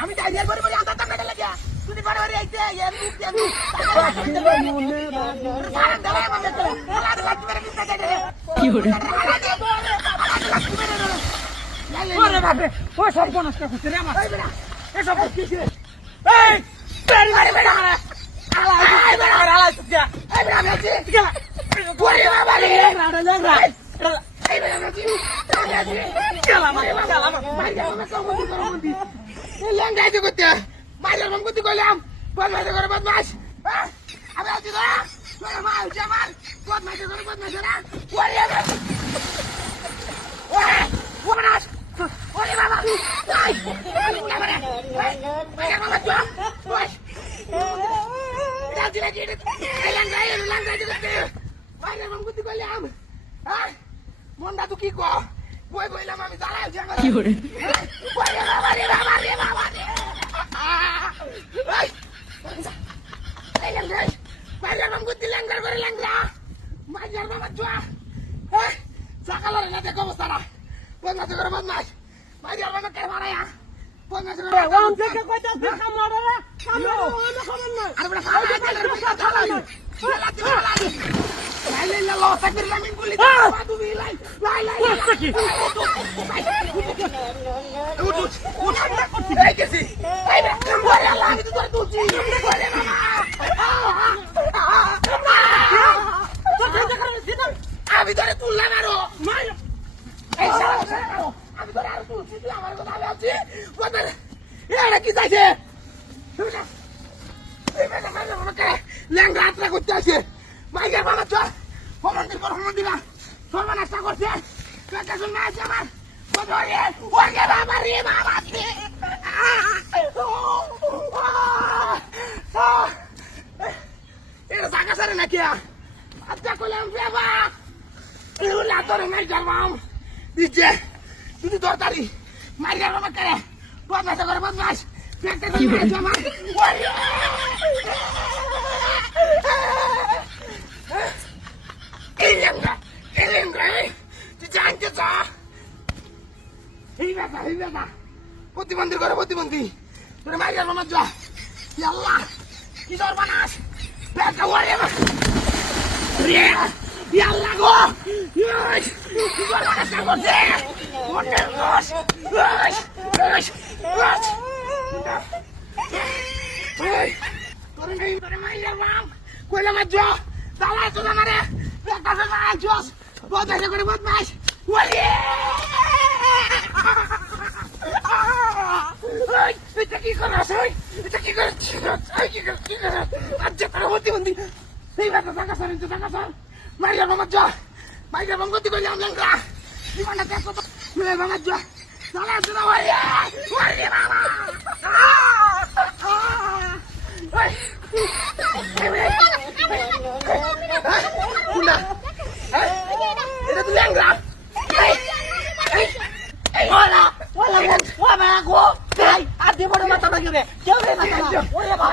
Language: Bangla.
আমি ডাইরিয়ার পরে বলি আন্দাজ টাকা লাগিয়া তুমি বড় বড় আইতে এর মুখ দিয়ে কি হরে ওরে বাপরে ও সব নষ্ট করছে রে আমার এ সব কিছে এই পেরি মারি বেড়া মারা আলাই বেড়া মারা আলাই তুই এই বেড়া মেছি ওরে বাবা রে লাগরা এই বেড়া মেছি চালা মারি আমার কমতি করমতি এই ল্যাংড়াই তো করতে মাইরার মাম করতে কইলাম বদমাশ করে বদমাশ আমি আছি না তোর মা হচ্ছে আমার বদমাশ করে বদমাশ না ওরে বদমাশ ওরে বাবা এই মামা তো ওই রাজি রাজি এই ল্যাংড়াই তো করতে মাইরার মাম করতে কইলাম মনটা তো কি কো বই বইলাম আমি জ্বালা হচ্ছে আমার কি হরে ওরে বাবা রে বাবা রে বাবা রে এই ল্যাংড়া মাইরার মাম করতে ল্যাংড়া করে ল্যাংড়া মাইরার মামা চুয়া সকালের না দেখো অবস্থা না বদমাশ করে বদমাশ মাইরার মামা কে মারায়া বদমাশ করে ওম থেকে কয়টা দেখা মারে রে কালো ওনা খবর নাই আরে বড় খাওয়া চালা লাই লাই লো সাকির লামিন গুলি বাদু বি লাই উঠ এই কেসি এই বে ওরে আল্লাহ আমি তো তোর তুলছি ওরে মামা আমি তোরে তুললাম আরো এই শালা আমি তোরে আরো তুলছি তুই আমার কথা ভাবছি কথা এটা কি চাইছে ল্যাংড়া যাত্রা করতে আসে মাইকের বাবা চল হোমন্দির কর হোমন্দিরা সর্বনাশটা করছে শুন না আছে আমার ওরে বাবা রে বাবা এটা জায়গা সারে নাকি আচ্ছা করলাম বাবা এগুলা তোর নাই জানবাম দিচ্ছে তুই দরকারি মাইকের বাবা করে বদমাশ করে বদমাশ কি হরে প্রতিবন্ধী করে প্রতিবন্ধী তোর মাইয়ার মামা যা আল্লাহ কি সর্বনাশ ব্যাগটা ওরে আল্লাহ গো কি সর্বনাশটা করছে মনের দোষ তোর নেই তোর মাইয়ার মাম কইলা মা যা দালাই তো আমারে ব্যাগটা মারা জোস বদমাশ করে বদমাশ ওরে এটা কি করাস এটা কি করছিস কি করছিস আচ্ছা তোর প্রতিবন্ধী এই ব্যাটা টাকা সর ইন্তু টাকা সর মাইয়ার মামা যা মাইয়ার মাম করতে কইলাম ল্যাংড়া জীবনটা দেখো তো মাইয়ার মামা যা দালাই তো ওরে বাবা এটা তো ল্যাংড়া ওলা ওলা গো আদি বড় মাথা ভাগিবে কেউ রে মাথা ওরে বাবা